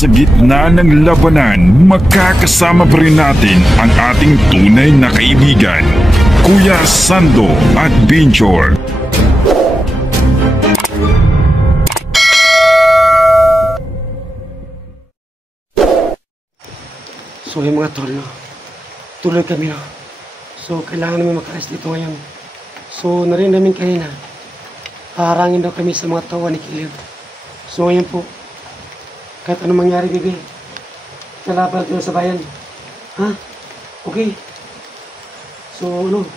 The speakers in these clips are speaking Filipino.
Sa gitna ng labanan, magkakasama pa rin natin ang ating tunay na kaibigan, Kuya Sando Adventure. So yung mga tol, no? Tuloy kami, no? So kailangan namin makares dito ngayon. So narinig namin kanina, haharangin daw kami sa mga tawa ni Killian. So ngayon po, kahit anong mangyari, bibi, kalaban tayo sa bayan. Ha? Okay. So, ano,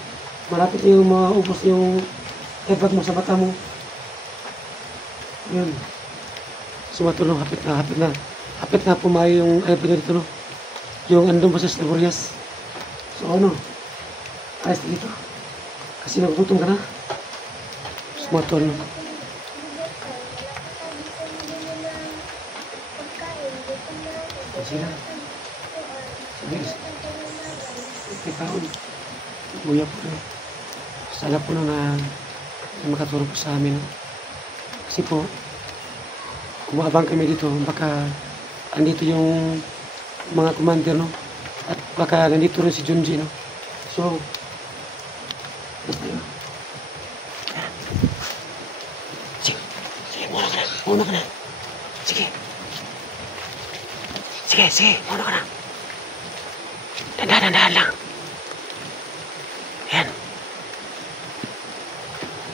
malapit yung maubos yung ebag mo sa mata mo. Yun. So, matulong, hapit na pumayo yung ebag dito, no? Yung andong basas na Burias. So, ano, ayos dito. Kasi nagugutom ka na. So, matulong. Sila. Ikaon. Buya po na. Sana po na makatulong po sa amin. Kasi po, kumabang kami dito, baka andito yung mga commander, no? At baka nandito rin si Junji, no? So, sige, muna ka na. Sige. Sige, muna ka na. Dandahan lang. Ayan.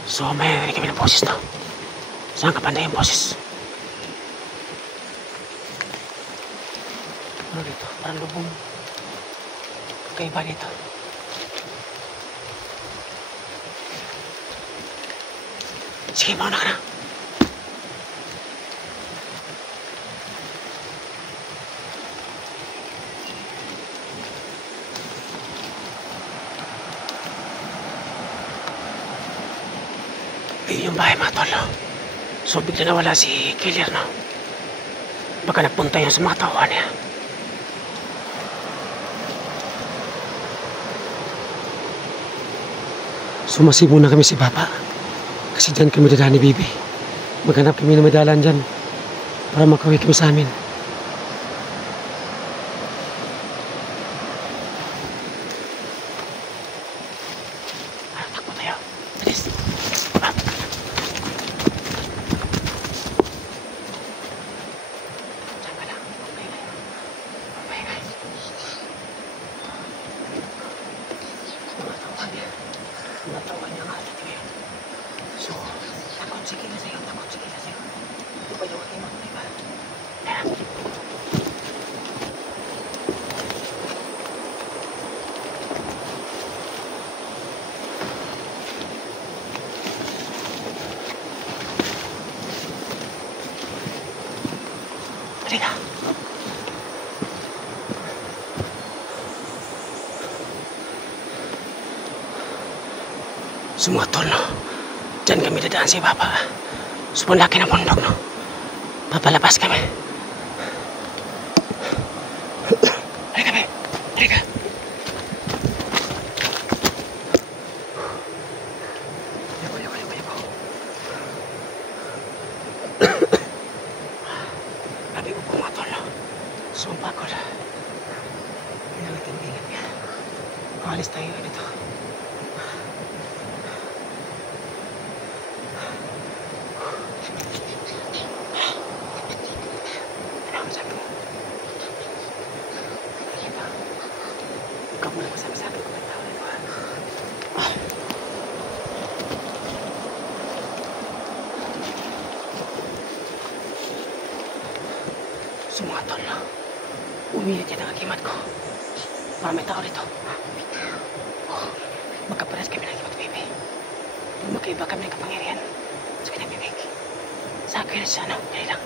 So, may narinig kami ng boses, no? Saan ka panday yung boses? Ano dito? Parang lubong. Kaiba dito. Sige, muna ka na. Ayun yung bahay, mga tol, no? So, bigla nawala si Killer, no? Baka nagpunta yun sa mga tawa niya. Sumasi muna kami si Papa. Kasi dyan kami dadaan ni Bibi. Maghanap kami na madalan dyan para makauwi kami sa amin. Takbo tayo. Bilis. Natawan niya nga sa tiwi. So, takot sige na sa'yo. Ito pa yung aking mga iba. Halika. Sumotol, no? Diyan kami dadaan si Papa. Sumalaki na bundok, no? Papalabas kami. Halika, be. Halika. Yako. Sabi ko pumatol, no? Sumpakol. Hindi natin bingit niya. Maalis tayo dito. Sumatol, no? Umilit yan ang agimat ko. Marami tao rito. Magkaparas kami ng agimat, baby. Magkaiba kami ng kapangyarihan. Sa pinabibig. Sa akin sa ano, dali lang.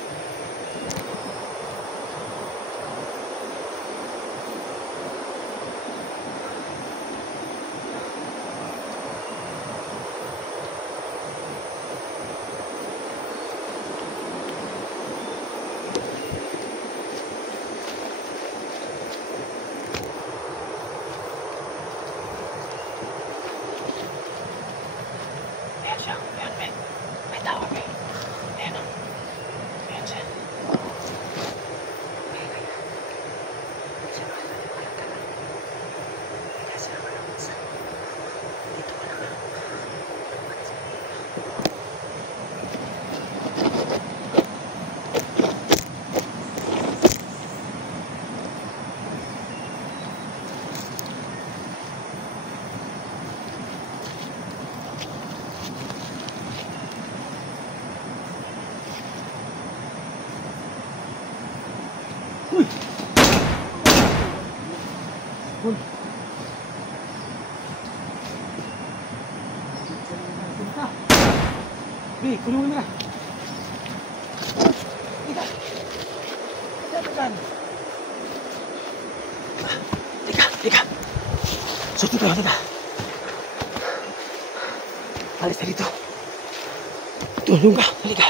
Pun. Bi, kulungan mo na. Tika. Tika. Suti tayo, tika. Alis na dito. Tulong ka, halika.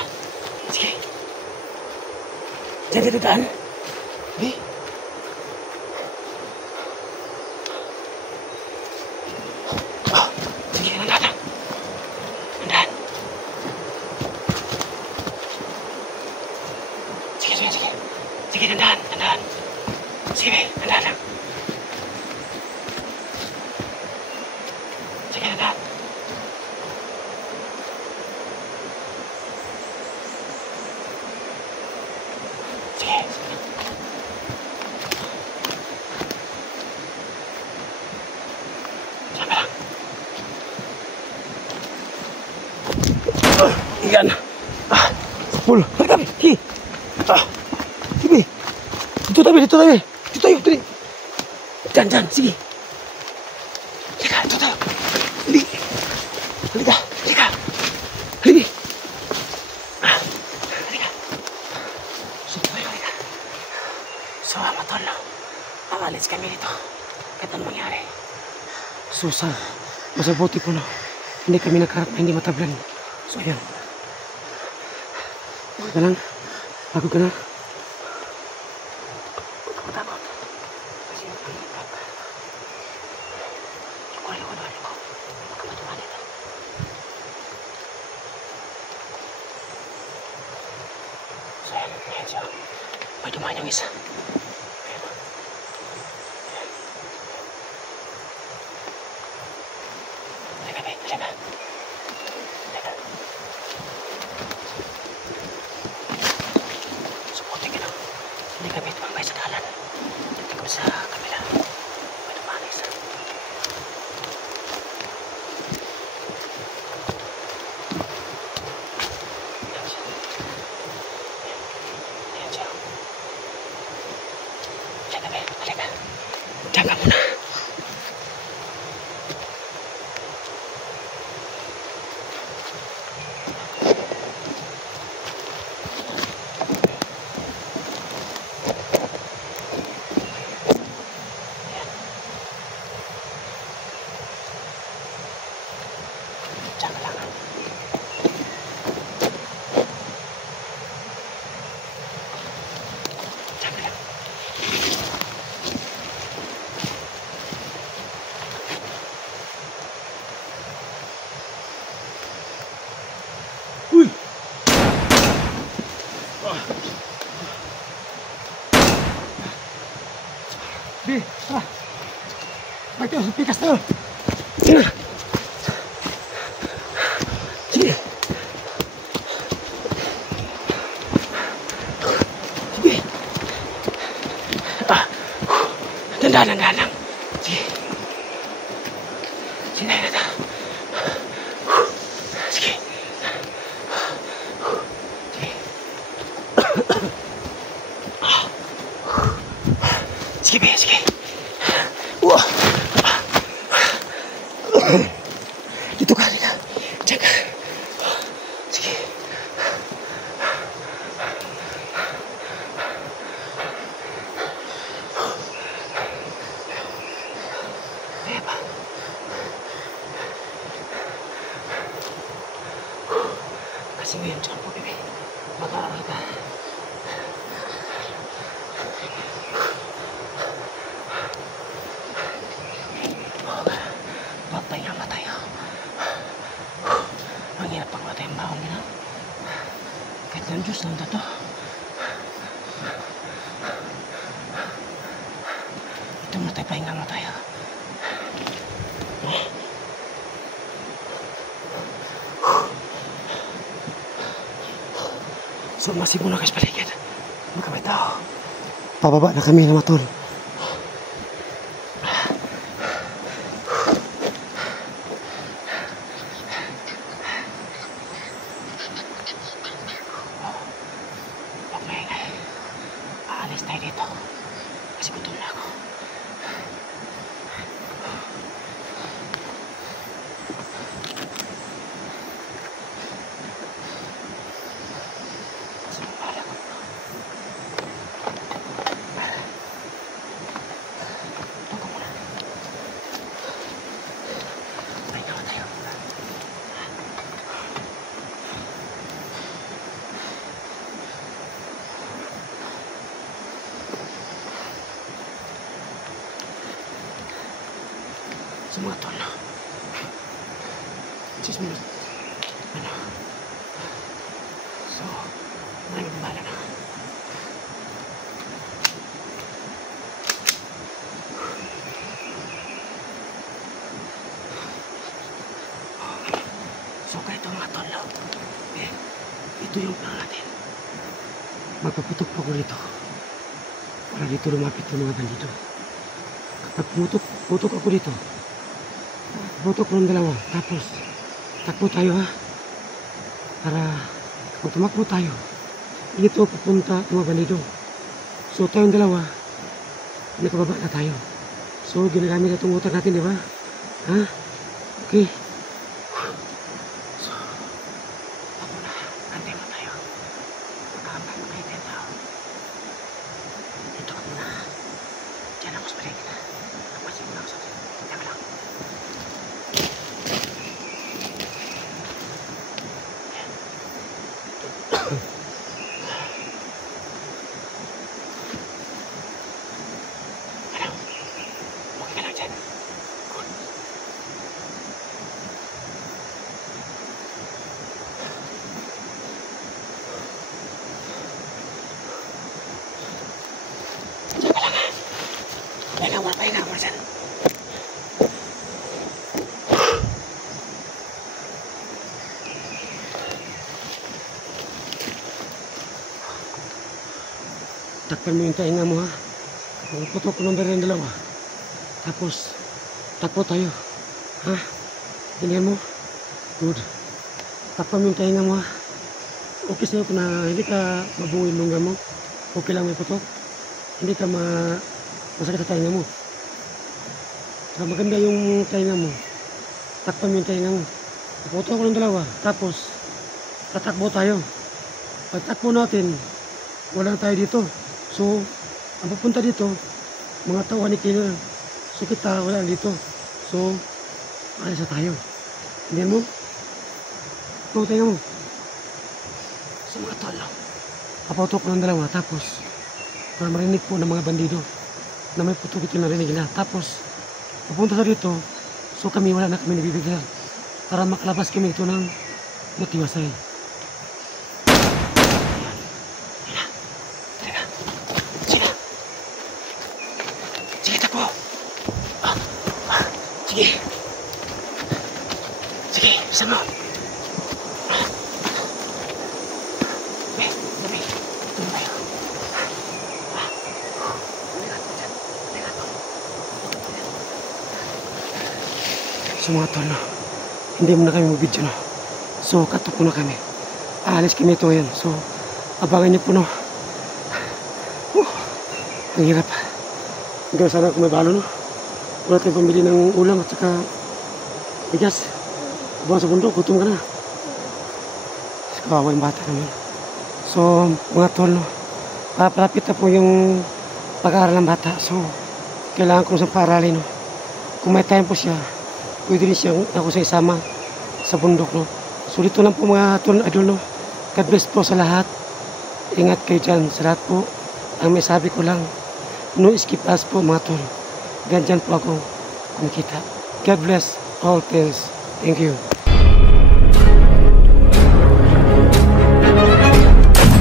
Sige. Diyan dito daan. Bi. Sige, nandaan. Nandaan. Sige, nandaan. Sige, Bi, nandaan lang. Sige, nandaan. Sige. Diyan ka lang. Iyan. Pul. Halika, Bi. Sige. Sige. Dito tayo. Dito tayo. Diyan. Sige. Halika, dito tayo. Halika. Halika. So, matol. Aalis kami dito. Kahit ano mangyari. Susan, masabuti po no. Hindi kami nagkarap na hindi matablan. So, ayan. Pagod ka lang. Huwag ka matakot. Kasi yung pangipap. Liko. Huwag ka matuman dito. So, ayan siya. May dumaan yung isa. Halika. Subutin ka lang. Hindi kami tumambay sa dalan. Dito kami sa kabila. May dumaan isa. Ayan siya. Halika. Diyan ka muna. Uy! Bi, tara. Bakit yung pikas na? Sige. Dandan lang. Sige. Sige. Sige. Sige. Wah. Dito ka. Diyan ka. Sige. Diba? Kasi ngayon dyan po, bebe. Mag-aaral ka. Papahinga pa tayo. Ang hirap pang matay ang baon nila. Kahit ng Diyos nang dato. Ito muna tayo, pahinga mo tayo. So, masib muna kayo sa paligid. Magkamay tao. Pababa na kami na matol. Huwag maingay. Aalis tayo dito. Kasi gutom na ako. sa mga tol. 6 minutes. Ano? So, maraming bala na. So, kaya ito mga tol. Ito yung plan natin. Magpaputok po ko rito. Para dito lumapit yung mga bandido. Kapag putok ako dito, putok ko ng dalawa. Tapos, takbo tayo ha. Para kung tumakbo tayo, dito pupunta yung mga bandido. So, tayong dalawa, nakababa na tayo. So, ginagamit na itong motor natin, di ba? Ha? Okay. Pahinga mo dyan. Takpan mo yung tainga mo ha. Putok ko ng ng dalawa. Tapos, takpo tayo. Ha? Tingnan mo. Good. Takpan mo yung tainga mo ha. Okay sa'yo kung na hindi ka mabuhay lungga mo. Okay lang may putok. Hindi ka masakit sa tainga mo. Saka maganda yung tainga mo. Takpan mo yung tainga mo. Putok ko ng dalawa. Tapos, tatakbo tayo. Pag takbo natin, wala tayo dito. So, ang pupunta dito, mga tauhan ni Killer. So, kita wala dito. So, alis na tayo. Hindi mo? Ito, tainga mo. Sa mga tolo. Kaputok ko ng dalawa. Tapos, para marinig po ng mga bandido na may putok ito narinig nila. Tapos, pupunta sa dito, so kami wala na kami nabibigyan para makalabas kami ito ng matiwasay. Sige, takbo. Sige. Sige, isa mo. So mga tol, no? Hindi mo na kami mag-video, no? So, katok po na kami. Aalis kami ito ngayon. So, abangan niyo po, no? Ang hirap. Hanggang sana kung may balo, no? Wala tayong pambili ng ulam at saka bigas. Buwan sa bundok, gutom ka na. Kawawa yung bata naman. So, mga tol, no? Papalapit na po yung pag-aaral ng bata. So, kailangan ko siyang paaralin, no? Kung may time po siya, pwede rin siyang ako sa isama sa bundok, no? So dito lang po mga tol, idol, no? God bless po sa lahat. Ingat kayo dyan sa lahat po. Ang may sabi ko lang, no skip us po mga tol. Ganyan po ako kumikita. God bless all things. Thank you.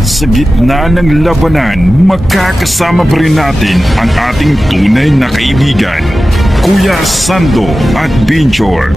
Sa gitna ng labanan, magkakasama pa rin natin ang ating tunay na kaibigan, Kuya Sando at Binchor.